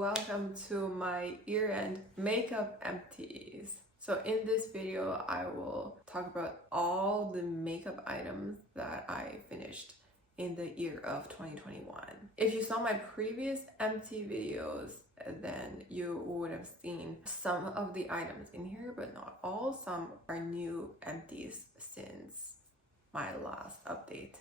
welcome to my year-end makeup empties. So in this video, I will talk about all the makeup items that I finished in the year of 2021. If you saw my previous empty videos, then you would have seen some of the items in here, but not all. Some are new empties since my last update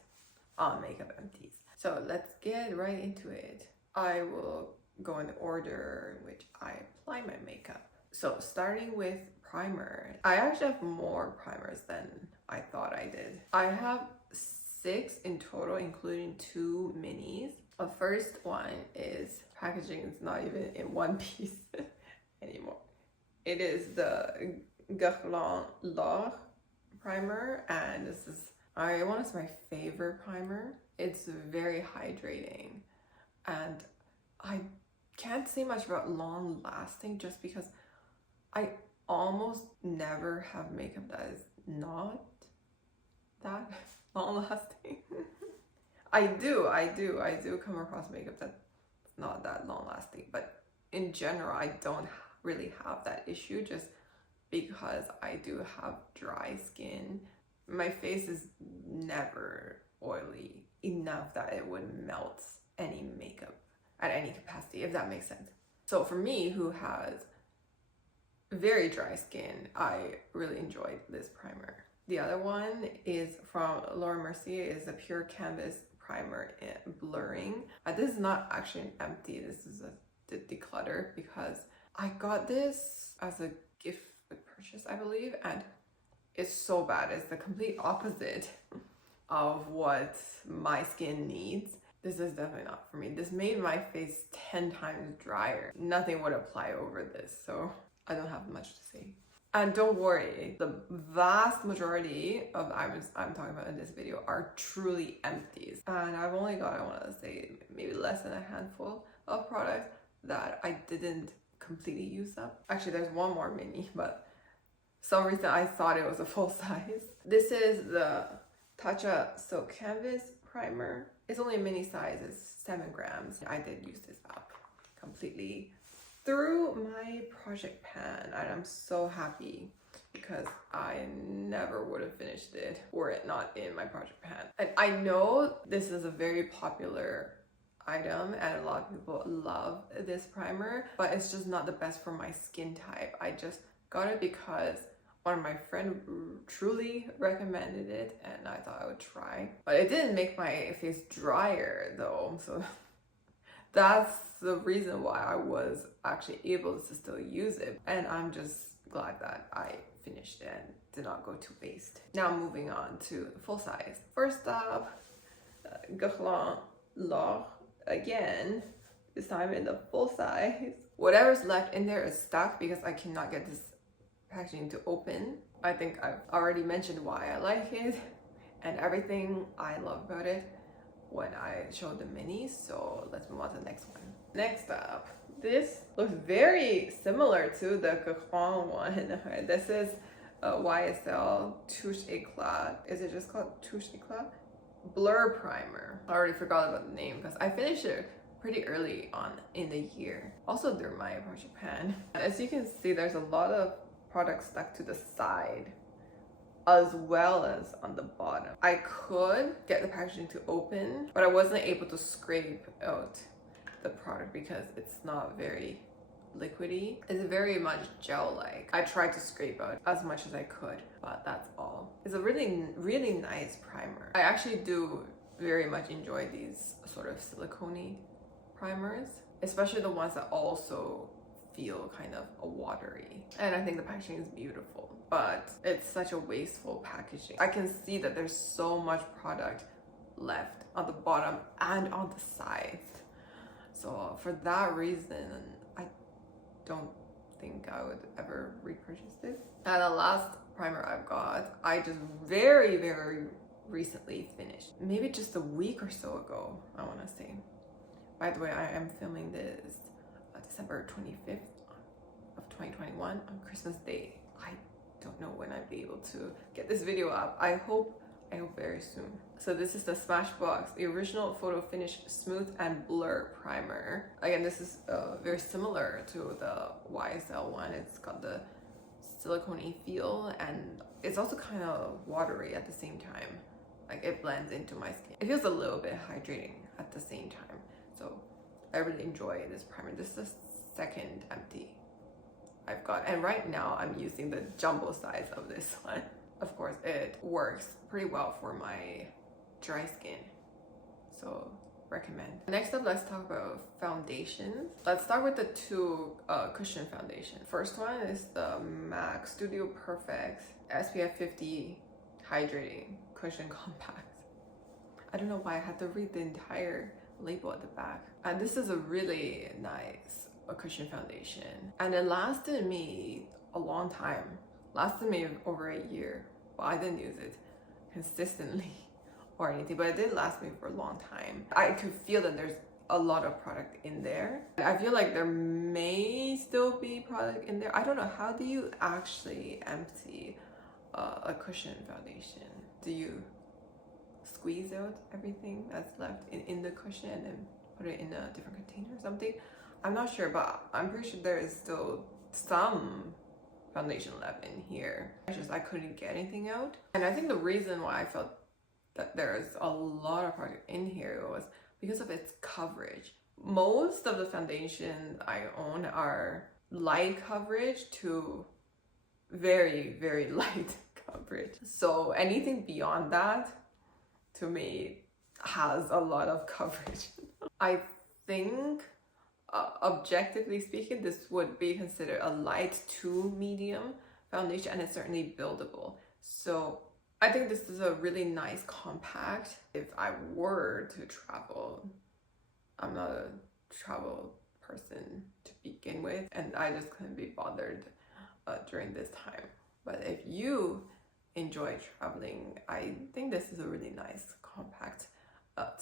on makeup empties. So let's get right into it. I will go in the order in which I apply my makeup. So starting with primer. I actually have more primers than I thought I did. I have 6 in total, including 2 minis. The first one is packaging is not even in one piece anymore. It is the L'Oreal primer, and this is, I want to say, my favorite primer. It's very hydrating, and I can't say much about long lasting just because I almost never have makeup that is not that long lasting. I do come across makeup that's not that long lasting, but in general I don't really have that issue just because I do have dry skin. My face is never oily enough that it would melt any makeup at any capacity, if that makes sense. So for me, who has very dry skin, I really enjoyed this primer. The other one is from Laura Mercier, is a Pure Canvas primer in blurring. This is not actually an empty, this is a declutter because I got this as a gift purchase, I believe, and it's so bad. It's the complete opposite of what my skin needs. This is definitely not for me. This made my face 10 times drier. Nothing would apply over this, so I don't have much to say. And don't worry, the vast majority of items I'm talking about in this video are truly empties. And I've only got, I want to say, maybe less than a handful of products that I didn't completely use up. Actually, there's one more mini, but some reason I thought it was a full size. This is the Tatcha Silk Canvas primer. It's only a mini size, it's 7 grams. I did use this up completely through my project pan, and I'm so happy because I never would have finished it were it not in my project pan. And I know this is a very popular item and a lot of people love this primer, but it's just not the best for my skin type. I just got it because one of my friends truly recommended it and I thought I would try. But it didn't make my face drier though, so that's the reason why I was actually able to still use it. And I'm just glad that I finished it and did not go to waste. Now moving on to full size. First up, L'Oreal again, this time in the full size. Whatever's left in there is stuck because I cannot get this packaging to open. I think I've already mentioned why I like it and everything I love about it when I showed the minis, so let's move on to the next one. Next up, this looks very similar to the L'Oreal one. This is a YSL Touche Eclat. Is it just called Touche Eclat? Blur primer. I already forgot about the name because I finished it pretty early on in the year. Also through my project pan. As you can see, there's a lot of product stuck to the side as well as on the bottom. I could get the packaging to open, but I wasn't able to scrape out the product because it's not very liquidy. It's very much gel-like. I tried to scrape out as much as I could, but that's all. It's a really nice primer. I actually do very much enjoy these sort of silicone-y primers, especially the ones that also feel kind of watery. And I think the packaging is beautiful, but it's such a wasteful packaging. I can see that there's so much product left on the bottom and on the sides. So for that reason, I don't think I would ever repurchase this. And the last primer I've got, I just very recently finished. Maybe just a week or so ago, I want to say. By the way, I am filming this December 25th of 2021 on Christmas Day. I don't know when I'll be able to get this video up. I hope I hope very soon. So this is the Smashbox, the original photo finish smooth and blur primer. Again, this is very similar to the YSL one. It's got the silicone-y feel, and it's also kind of watery at the same time. Like, it blends into my skin. It feels a little bit hydrating at the same time. So I really enjoy this primer. This is the second empty I've got, and right now I'm using the jumbo size of this one. Of course, it works pretty well for my dry skin, so recommend. Next up, let's talk about foundations. Let's start with the two cushion foundation. First one is the MAC Studio Perfect SPF 50 Hydrating Cushion Compact. I don't know why I had to read the entire label at the back. And this is a really nice cushion foundation, and it lasted me a long time. Lasted me over a year. Well, I didn't use it consistently or anything, but it did last me for a long time. I could feel that there's a lot of product in there. I feel like there may still be product in there. I don't know, how do you actually empty a cushion foundation? Do you squeeze out everything that's left in the cushion and then put it in a different container or something? I'm not sure, but I'm pretty sure there is still some foundation left in here. I couldn't get anything out. And I think the reason why I felt that there's a lot of product in here was because of its coverage. Most of the foundations I own are light coverage to very, very light coverage. So anything beyond that, to me, has a lot of coverage. I think objectively speaking, this would be considered a light to medium foundation, and it's certainly buildable. So I think this is a really nice compact. If I were to travel, I'm not a travel person to begin with, and I just couldn't be bothered during this time. But if you enjoy traveling, I think this is a really nice compact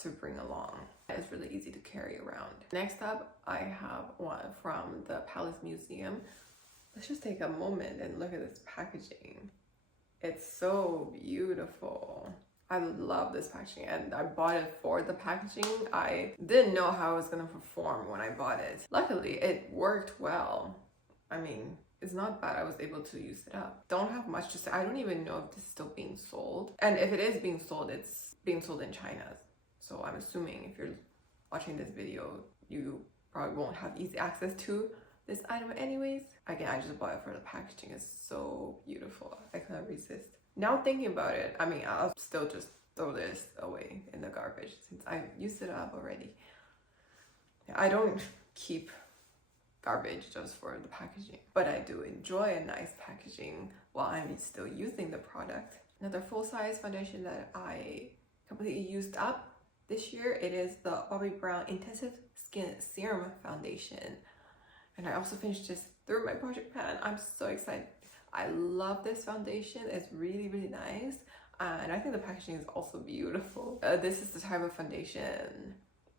to bring along. It's really easy to carry around. Next up, I have one from the Palace Museum. Let's just take a moment and look at this packaging. It's so beautiful. I love this packaging, and I bought it for the packaging. I didn't know how it was gonna perform when I bought it. Luckily, it worked well. I mean, it's not bad. I was able to use it up. Don't have much to say. I don't even know if this is still being sold. And if it is being sold, it's being sold in China. So I'm assuming if you're watching this video, you probably won't have easy access to this item anyways. Again, I just bought it for the packaging. It's so beautiful. I couldn't resist. Now thinking about it, I mean, I'll still just throw this away in the garbage since I used it up already. I don't keep garbage just for the packaging, but I do enjoy a nice packaging while I'm still using the product. Another full-size foundation that I completely used up this year, it is the Bobbi Brown Intensive Skin Serum Foundation. And I also finished this through my project pan. I'm so excited. I love this foundation. It's really, really nice. And I think the packaging is also beautiful. This is the type of foundation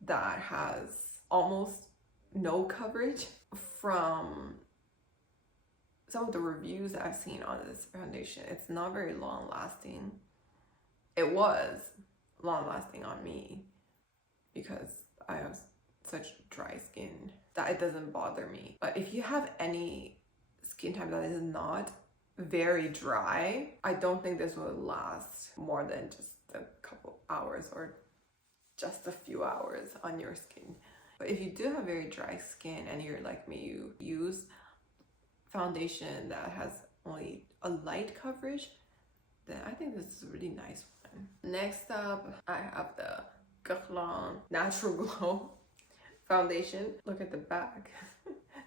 that has almost no coverage. From some of the reviews I've seen on this foundation, it's not very long lasting. It was long lasting on me because I have such dry skin that it doesn't bother me. But if you have any skin type that is not very dry, I don't think this will last more than just a couple hours or just a few hours on your skin. But if you do have very dry skin and you're like me, you use foundation that has only a light coverage, then I think this is a really nice one. Next up, I have the Guerlain Natural Glow foundation. Look at the back.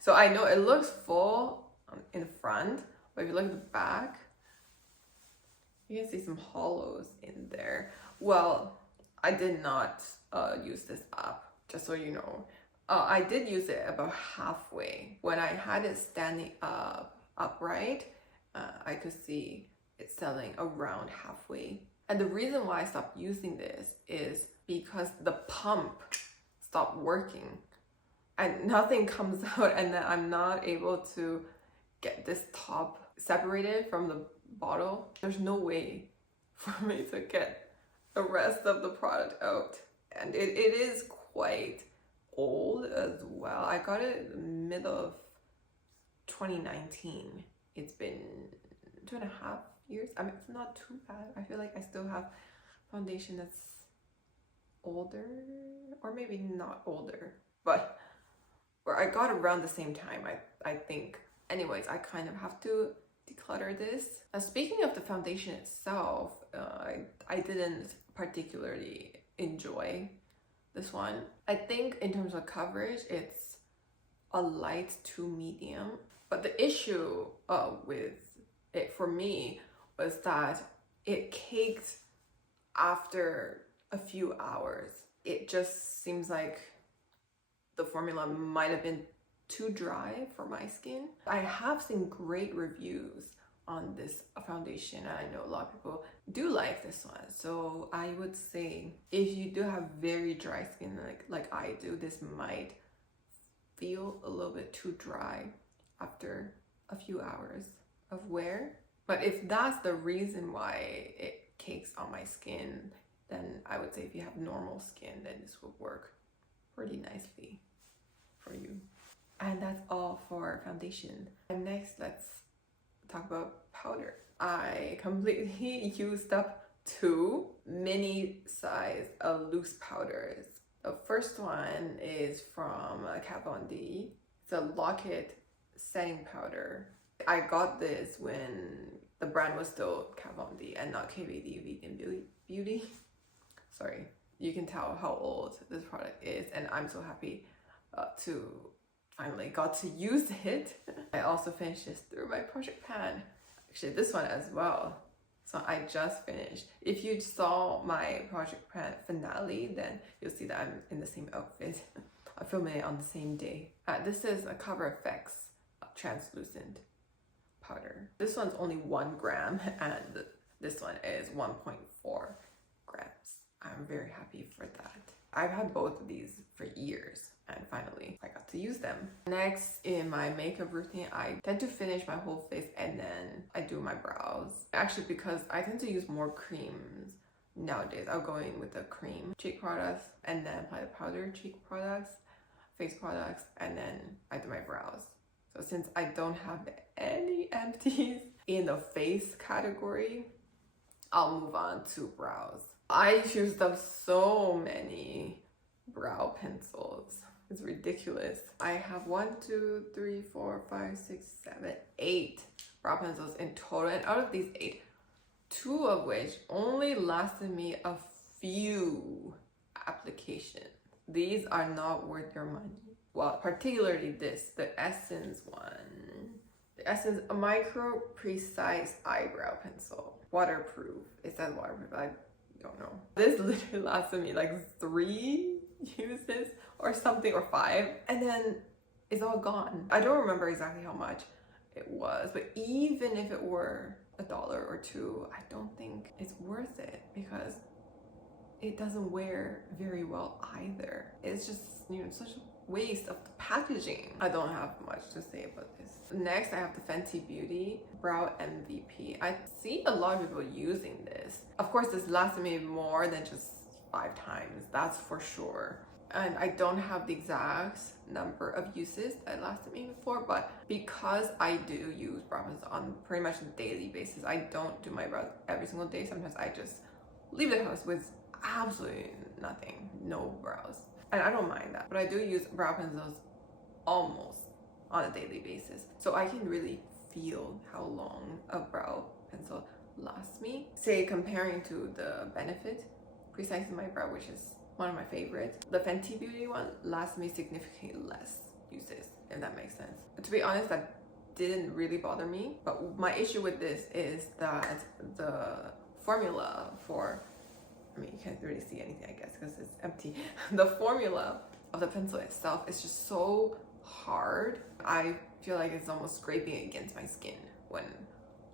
So I know it looks full in front, but if you look at the back, you can see some hollows in there. Well, I did not use this up, just so you know. I did use it about halfway. When I had it standing upright, I could see it selling around halfway. And the reason why I stopped using this is because the pump stopped working and nothing comes out, and then I'm not able to get this top separated from the bottle. There's no way for me to get the rest of the product out. And it is quite old as well. I got it middle of 2019. It's been 2.5 years. I mean, it's not too bad. I feel like I still have foundation that's older, or maybe not older, but or I got around the same time, I think. Anyways, I kind of have to declutter this. Now, speaking of the foundation itself, I didn't particularly enjoy this one. I think in terms of coverage, it's a light to medium. But the issue with it for me was that it caked after a few hours. It just seems like the formula might have been too dry for my skin. I have seen great reviews on this foundation, and I know a lot of people do like this one. So I would say if you do have very dry skin like I do, this might feel a little bit too dry after a few hours of wear. But if that's the reason why it cakes on my skin, then I would say if you have normal skin, then this will work pretty nicely for you. And that's all for foundation. And next, let's talk about powder. I completely used up 2 mini size loose powders. The first one is from Kat Von D. It's a Lock-It setting powder. I got this when the brand was still Kat Von D and not KVD Vegan Beauty. Sorry, you can tell how old this product is, and I'm so happy to finally got to use it. I also finished this through my project pan. Actually, this one as well. So I just finished. If you saw my project pan finale, then you'll see that I'm in the same outfit. I filmed it on the same day. This is a Cover FX translucent powder. This one's only 1 gram, and this one is 1.4 grams. I'm very happy for that. I've had both of these for years, and finally I got to use them. Next, in my makeup routine, I tend to finish my whole face and then I do my brows. Actually, because I tend to use more creams nowadays, I'll go in with the cream cheek products and then apply the powder cheek products, face products, and then I do my brows. So since I don't have any empties in the face category, I'll move on to brows. I used up so many brow pencils. It's ridiculous. I have 1, 2, 3, 4, 5, 6, 7, 8 brow pencils in total. And out of these 8, 2 of which only lasted me a few applications. These are not worth your money. Well, particularly this, the Essence one. The Essence Micro Precise Eyebrow Pencil. Waterproof. It says waterproof. I don't know. This literally lasted me like 3 uses or something, or 5, and then it's all gone. I don't remember exactly how much it was, but even if it were $1 or $2, I don't think it's worth it because it doesn't wear very well either. It's just, you know, such a waste of the packaging. I don't have much to say about this. Next, I have the Fenty Beauty Brow MVP. I see a lot of people using this. Of course, this lasted me more than just 5 times, that's for sure. And I don't have the exact number of uses that lasted me before, but because I do use brow pencil on pretty much a daily basis, I don't do my brows every single day. Sometimes I just leave the house with absolutely nothing, no brows. And I don't mind that, but I do use brow pencils almost on a daily basis. So I can really feel how long a brow pencil lasts me. Say, comparing to the Benefit Precise in My Brow, which is one of my favorites, the Fenty Beauty one lasts me significantly less uses, if that makes sense. But to be honest, that didn't really bother me. But my issue with this is that the formula for, I mean, you can't really see anything, I guess, because it's empty. The formula of the pencil itself is just so hard. I feel like it's almost scraping against my skin when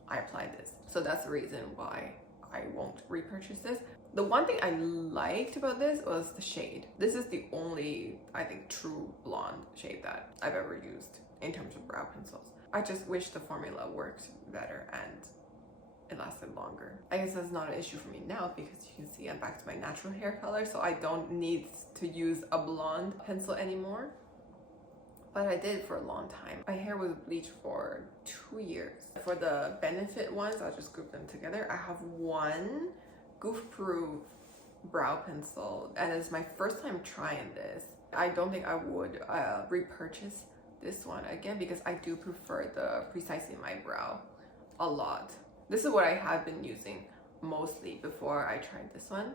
I apply this. So that's the reason why I won't repurchase this. The one thing I liked about this was the shade. This is the only, I think, true blonde shade that I've ever used in terms of brow pencils. I just wish the formula worked better, and it lasted longer. I guess that's not an issue for me now because you can see I'm back to my natural hair color, so I don't need to use a blonde pencil anymore. But I did for a long time. My hair was bleached for 2 years. For the Benefit ones, I'll just group them together. I have one goof-proof brow pencil, and it's my first time trying this. I don't think I would repurchase this one again because I do prefer the Precisely My Brow a lot. This is what I have been using mostly before I tried this one.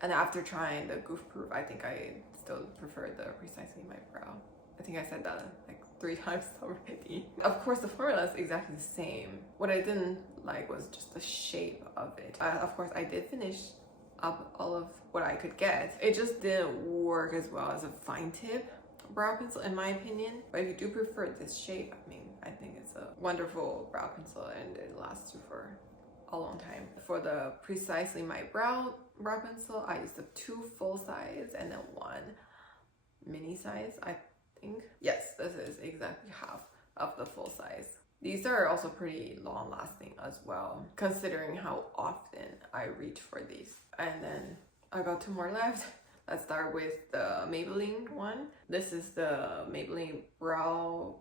And after trying the goof proof, I think I still prefer the Precisely My Brow. I think I said that like 3 times already. Of course, the formula is exactly the same. What I didn't like was just the shape of it. Of course, I did finish up all of what I could get. It just didn't work as well as a fine tip brow pencil in my opinion. But if you do prefer this shape, I mean, I think it's a wonderful brow pencil and it lasts you for a long time. For the Precisely My Brow pencil, I used 2 full size and then 1 mini size, I think. Yes, this is exactly half of the full size. These are also pretty long lasting as well, considering how often I reach for these. And then I got 2 more left. Let's start with the Maybelline one. This is the Maybelline Brow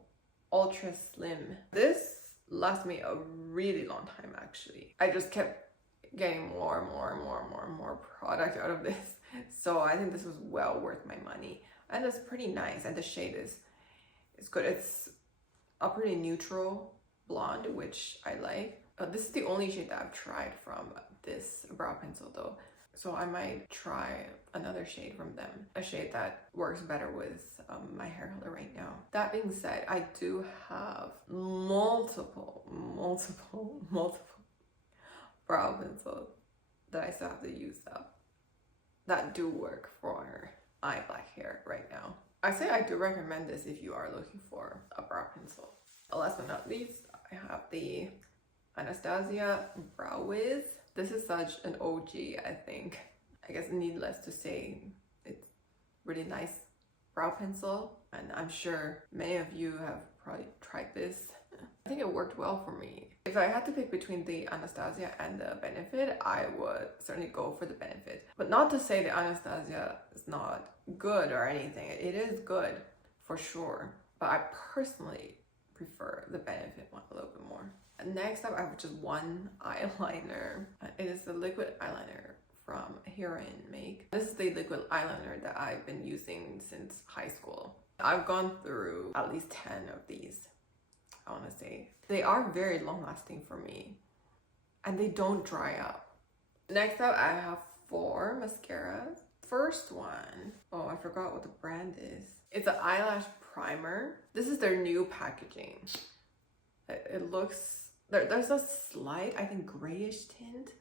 Ultra Slim. This lasts me a really long time actually. I just kept getting more product out of this. So I think this was well worth my money. And it's pretty nice, and the shade is good. It's a pretty neutral blonde, which I like. This is the only shade that I've tried from this brow pencil though. So I might try another shade from them, a shade that works better with my hair color right now. That being said, I do have multiple brow pencils that I still have to use up that do work for eye black hair right now. I say I do recommend this if you are looking for a brow pencil. Last but not least, I have the Anastasia Brow Wiz. This is such an OG, I think. I guess needless to say, it's really nice brow pencil, and I'm sure many of you have probably tried this. I think it worked well for me. If I had to pick between the Anastasia and the Benefit, I would certainly go for the Benefit. But not to say the Anastasia is not good or anything. It is good for sure, but I personally prefer the Benefit one a little bit more. And next up, I have just one eyeliner. It is the liquid eyeliner from Hero and Make. This is the liquid eyeliner that I've been using since high school. I've gone through at least 10 of these, I want to say. They are very long lasting for me and they don't dry up. Next up, I have 4 mascaras. First one, oh, I forgot what the brand is. It's an eyelash primer. This is their new packaging. It looks, there's a slight, I think, grayish tint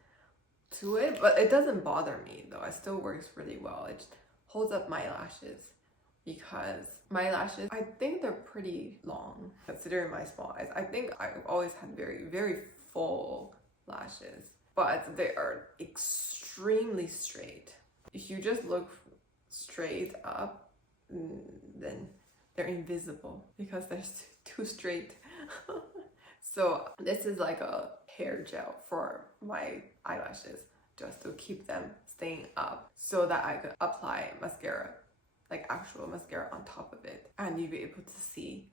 to it, but it doesn't bother me though. It still works really well. It just holds up my lashes because my lashes, I think they're pretty long considering my small eyes. I think I've always had very full lashes, but they are extremely straight. If you just look straight up, then they're invisible because they're too straight. So this is like a hair gel for my eyelashes, just to keep them staying up so that I could apply mascara, like actual mascara on top of it, and you'd be able to see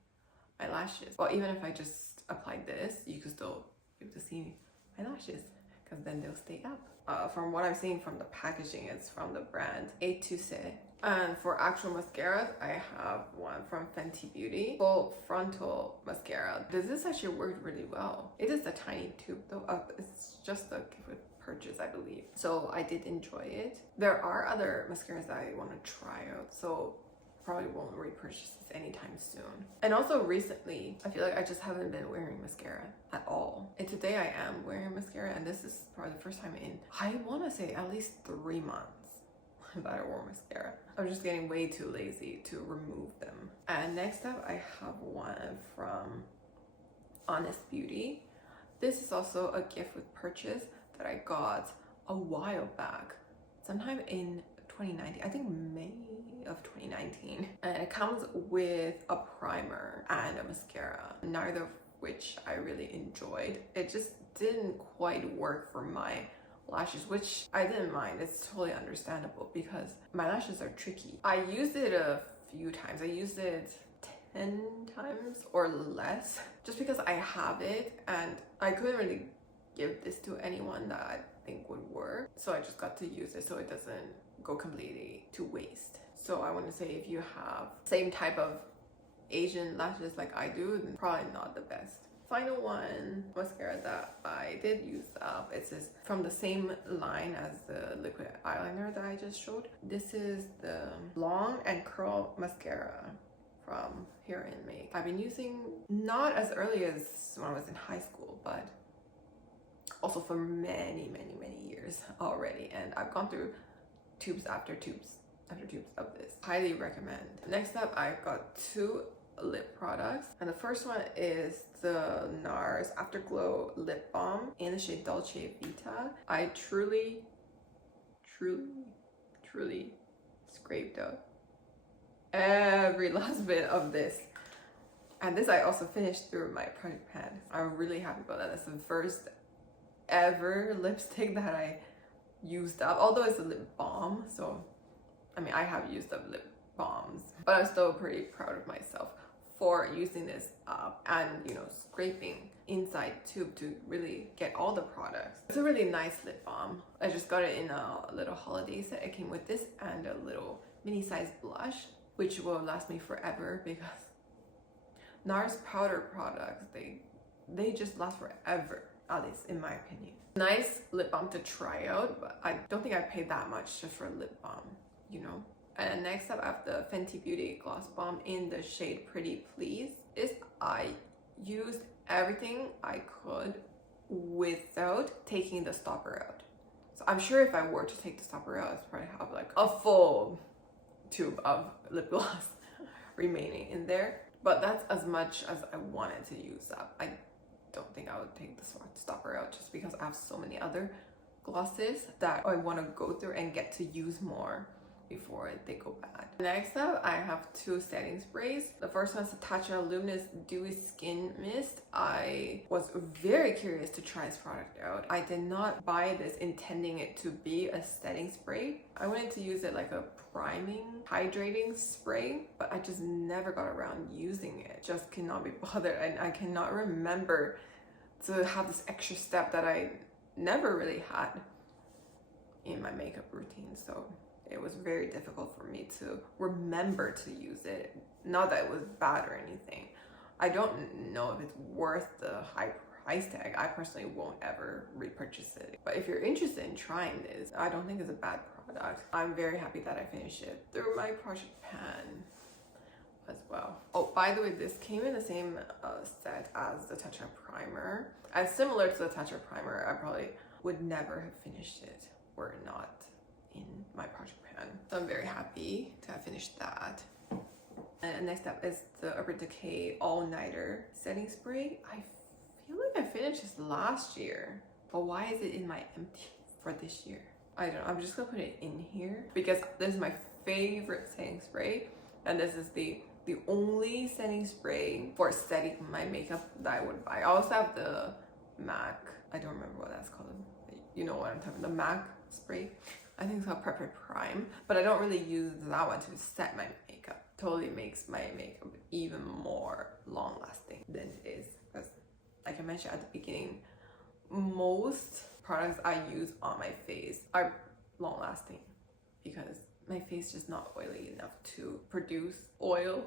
my lashes. Well, even if I just applied this, you could still be able to see my lashes because then they'll stay up. From what I'm seeing from the packaging, it's from the brand EMPTIES. And for actual mascaras, I have one from Fenty Beauty, Full Frontal Mascara. This actually worked really well. It is a tiny tube though. It's just a gift with purchase, I believe. So I did enjoy it. There are other mascaras that I want to try out, so probably won't repurchase this anytime soon. And also recently, I feel like I just haven't been wearing mascara at all. And today I am wearing mascara, and this is probably the first time in, I want to say, at least 3 months that I wore mascara. I'm just getting way too lazy to remove them. And next up, I have one from Honest Beauty. This is also a gift with purchase that I got a while back, sometime in 2019, I think May of 2019. And it comes with a primer and a mascara, neither of which I really enjoyed. It just didn't quite work for my lashes, which I didn't mind. It's totally understandable because my lashes are tricky. I used it a few times. I used it 10 times or less just because I have it and I couldn't really give this to anyone that I think would work. So I just got to use it so it doesn't go completely to waste. So I want to say if you have same type of Asian lashes like I do, then probably not the best. Final one, mascara that I did use up. It's from the same line as the liquid eyeliner that I just showed. This is the Long and Curl mascara from Here and Make. I've been using not as early as when I was in high school, but also for many years already. And I've gone through tubes after tubes of this. Highly recommend. Next up, I've got two lip products, and the first one is the NARS Afterglow Lip Balm in the shade Dolce Vita. I truly scraped out every last bit of this, and this I also finished through my project pan. I'm really happy about that. That's the first ever lipstick that I used up, although it's a lip balm, so I mean I have used up lip balms, but I'm still pretty proud of myself for using this up and, you know, scraping inside tube to really get all the products. It's a really nice lip balm. I just got it in a little holiday set. It came with this and a little mini size blush, which will last me forever because NARS powder products, they just last forever, at least in my opinion. Nice lip balm to try out, but I don't think I paid that much just for a lip balm, you know. And next up, I have the Fenty Beauty Gloss Balm in the shade Pretty Please. I used everything I could without taking the stopper out. So I'm sure if I were to take the stopper out, I'd probably have like a full tube of lip gloss remaining in there. But that's as much as I wanted to use up. I don't think I would take the stopper out just because I have so many other glosses that I want to go through and get to use more before they go bad. Next up, I have two setting sprays. The first one is the Tatcha Luminous Dewy Skin Mist. I was very curious to try this product out. I did not buy this intending it to be a setting spray. I wanted to use it like a priming, hydrating spray, but I just never got around using it. Just cannot be bothered, and I cannot remember to have this extra step that I never really had in my makeup routine. So it was very difficult for me to remember to use it. Not that it was bad or anything. I don't know if it's worth the high price tag. I personally won't ever repurchase it. But if you're interested in trying this, I don't think it's a bad product. I'm very happy that I finished it through my project pan as well. Oh, by the way, this came in the same set as the Tatcha primer. And similar to the Tatcha primer, I probably would never have finished it were it not in my project pan. So I'm very happy to have finished that. And next up is the Urban Decay All Nighter Setting Spray. I feel like I finished this last year, but why is it in my empty for this year? I don't know. I'm just gonna put it in here because this is my favorite setting spray, and this is the only setting spray for setting my makeup that I would buy. I also have the MAC. I don't remember what that's called. You know what I'm talking about, the MAC spray. I think it's called Prep and Prime, but I don't really use that one to set my makeup. Totally makes my makeup even more long lasting than it is. Because like I mentioned at the beginning, most products I use on my face are long lasting because my face is just not oily enough to produce oil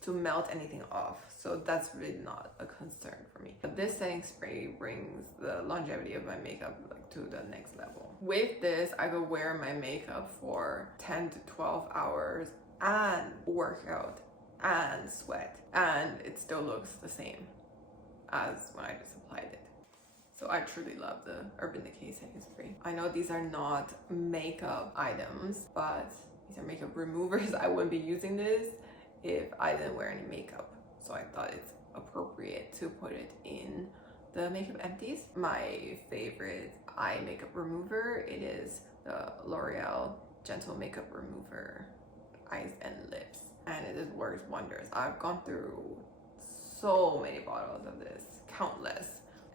to melt anything off. So that's really not a concern for me. But this setting spray brings the longevity of my makeup like to the next level. With this, I could wear my makeup for 10 to 12 hours and work out and sweat, and it still looks the same as when I just applied it. So I truly love the Urban Decay setting spray. I know these are not makeup items, but these are makeup removers. I wouldn't be using this if I didn't wear any makeup. So I thought it's appropriate to put it in the Makeup Empties. My favorite eye makeup remover, it is the L'Oreal Gentle Makeup Remover Eyes and Lips. And it just works wonders. I've gone through so many bottles of this, countless.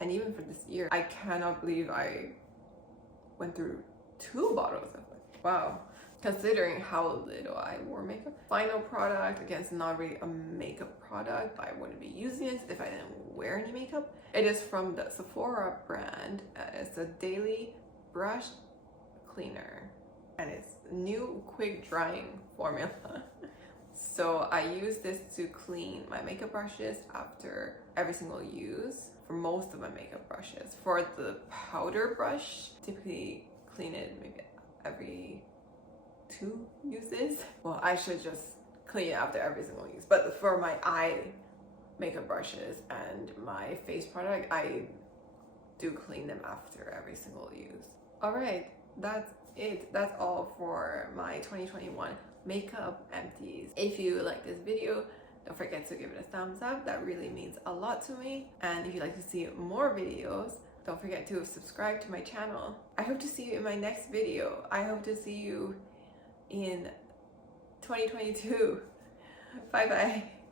And even for this year, I cannot believe I went through 2 bottles of it. Wow. Considering how little I wore makeup. Final product, again, it's not really a makeup product. I wouldn't be using it if I didn't wear any makeup. It is from the Sephora brand. It's a daily brush cleaner. And it's new quick drying formula. So I use this to clean my makeup brushes after every single use for most of my makeup brushes. For the powder brush, typically clean it maybe every 2 uses. Well, I should just clean it after every single use. But for my eye makeup brushes and my face product, I do clean them after every single use. Alright, that's it. That's all for my 2021 makeup empties. If you like this video, don't forget to give it a thumbs up. That really means a lot to me. And if you'd like to see more videos, don't forget to subscribe to my channel. I hope to see you in my next video. I hope to see you in 2022. Bye bye.